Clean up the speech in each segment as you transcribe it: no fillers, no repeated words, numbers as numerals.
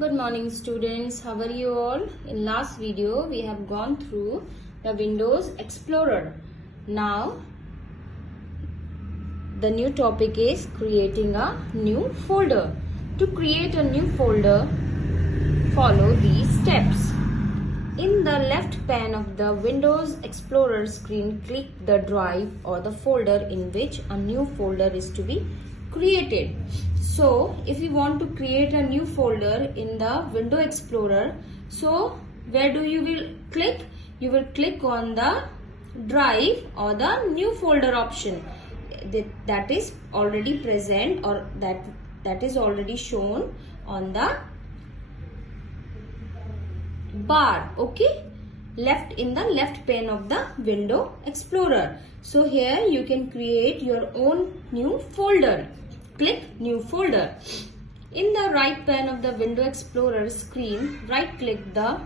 Good morning students, how are you all? In last video we have gone through the Windows Explorer. Now the new topic is creating a new folder. To create a new folder, follow these steps. In the left pane of the Windows Explorer screen, click the drive or the folder in which a new folder is to be created. So if you want to create a new folder in the Windows Explorer, so where do you will click? You will click on the drive or the new folder option that is already present or that is already shown on the bar, okay, in the left pane of the Windows Explorer. So here you can create your own new folder. Click new folder. In the right pane of the Windows Explorer screen, right click the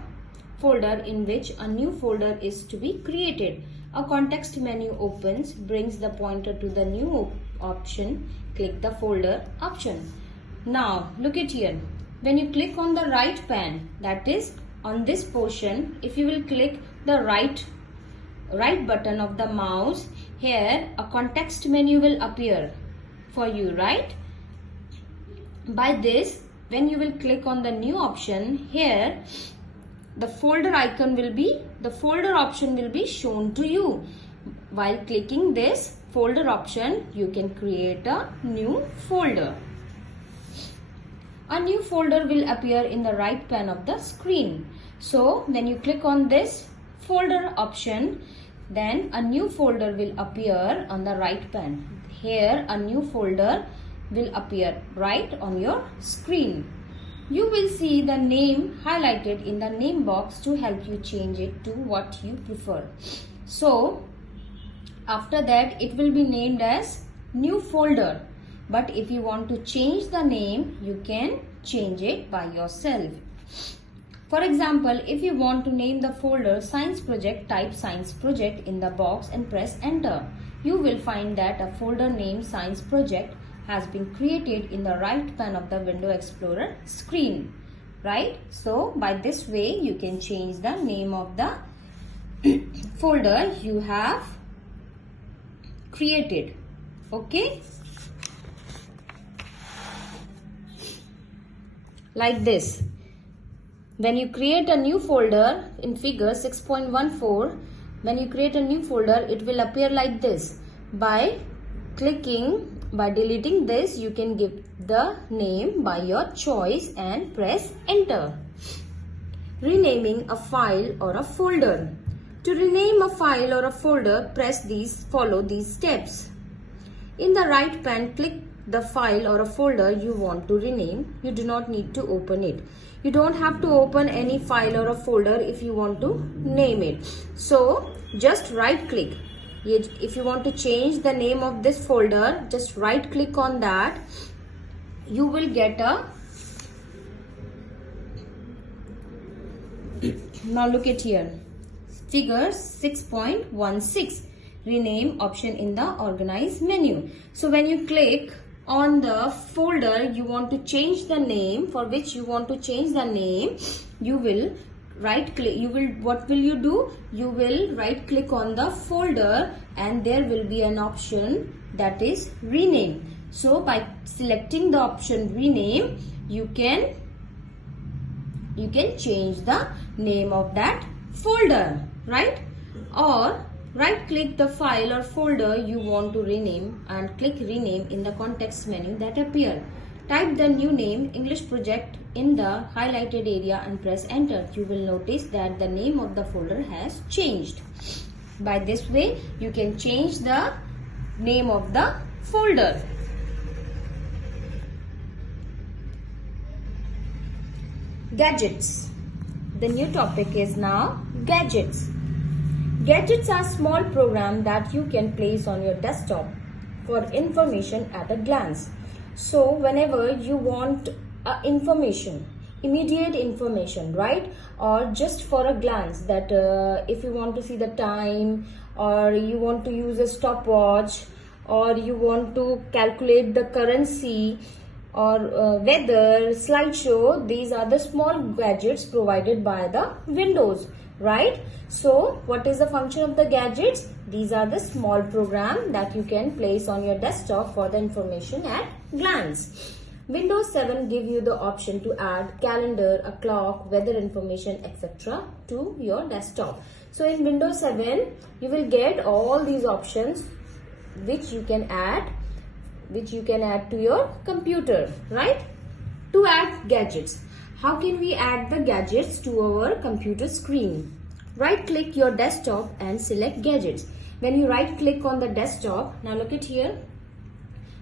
folder in which a new folder is to be created. A context menu opens, brings the pointer to the new option. Click the folder option. Now look at here. When you click on the right pane, that is on this portion, if you will click the right button of the mouse, here a context menu will appear for you, right? By this, when you will click on the new option, here the folder option will be shown to you. While clicking this folder option, you can create a new folder. A new folder will appear in the right pane of the screen. So when you click on this folder option, then a new folder will appear on the right pane. Here a new folder will appear right on your screen. You will see the name highlighted in the name box to help you change it to what you prefer. So after that it will be named as new folder. But if you want to change the name, you can change it by yourself. For example, if you want to name the folder Science Project, type Science Project in the box and press enter. You will find that a folder named Science Project has been created in the right pane of the Windows Explorer screen. Right? So by this way you can change the name of the folder you have created. Okay? Like this. When you create a new folder in figure 6.14, when you create a new folder, it will appear like this. By deleting this, you can give the name by your choice and press enter. Renaming a file or a folder. To rename a file or a folder, follow these steps. In the right pane, click the file or a folder you want to rename. You do not need to open it. You don't have to open any file or a folder if you want to name it. So just right click. If you want to change the name of this folder, just right click on that. You will get a now look at here, figure 6.16, rename option in the organize menu. So when you click on the folder you want to change the name, for which you want to change the name, you will right click. What will you do? You will right click on the folder and there will be an option that is rename. So by selecting the option rename, you can change the name of that folder, right? Or right click the file or folder you want to rename and click rename in the context menu that appear. Type the new name English Project in the highlighted area and press enter. You will notice that the name of the folder has changed. By this way you can change the name of the folder. Gadgets. The new topic is now gadgets. Gadgets are small programs that you can place on your desktop for information at a glance. So whenever you want information, immediate information, right? Or just for a glance, that if you want to see the time, or you want to use a stopwatch, or you want to calculate the currency, or weather, slideshow. These are the small gadgets provided by the Windows, right? So what is the function of the gadgets? These are the small program that you can place on your desktop for the information at glance. Windows 7 give you the option to add calendar, a clock, weather information, etc. to your desktop. So in Windows 7, you will get all these options which you can add to your computer, right? To add gadgets. How can we add the gadgets to our computer screen? Right click your desktop and select gadgets. When you right click on the desktop, now look at here.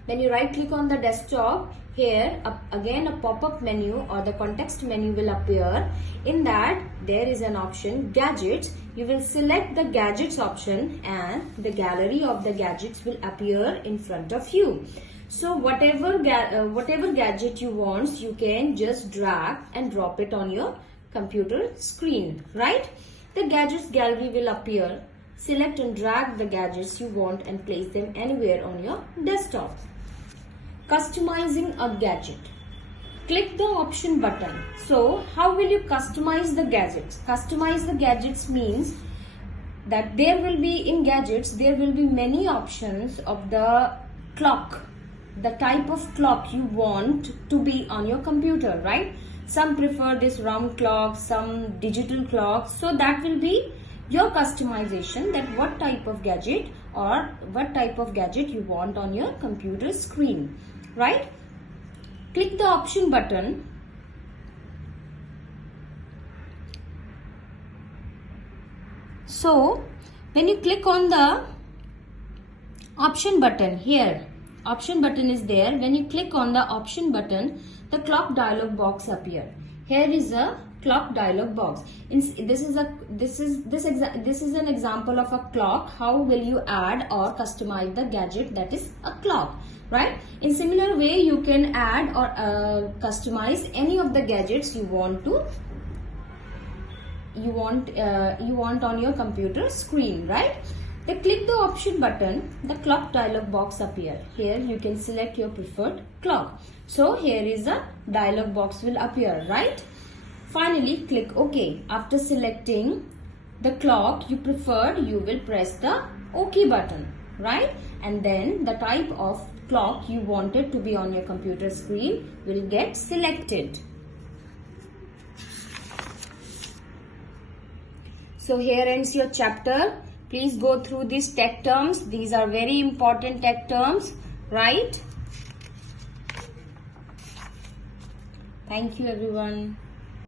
When you right click on the desktop, here again a pop-up menu or the context menu will appear. In that there is an option gadgets. You will select the gadgets option and the gallery of the gadgets will appear in front of you. So whatever gadget you want, you can just drag and drop it on your computer screen, right? The gadgets gallery will appear. Select and drag the gadgets you want and place them anywhere on your desktop. Customizing a gadget. Click the option button. So how will you customize the gadgets? Customize the gadgets means that there will be in gadgets, there will be many options of the clock, the type of clock you want to be on your computer, right? Some prefer this round clock, some digital clock. So that will be your customization, that what type of gadget or what type of gadget you want on your computer screen, right? Click the option button. So when you click on the option button here, option button is there. When you click on the option button, the clock dialog box appear. Here is a clock dialog box. This is an example of a clock. How will you add or customize the gadget that is a clock, right? In similar way, you can add or customize any of the gadgets you want on your computer screen, right? Then click the option button, the clock dialog box appear. Here you can select your preferred clock. So here is a dialog box will appear, right? Finally click OK. After selecting the clock you preferred, you will press the OK button, right? And then the type of clock you wanted to be on your computer screen will get selected. So here ends your chapter. Please go through these tech terms. These are very important tech terms, right? Thank you everyone.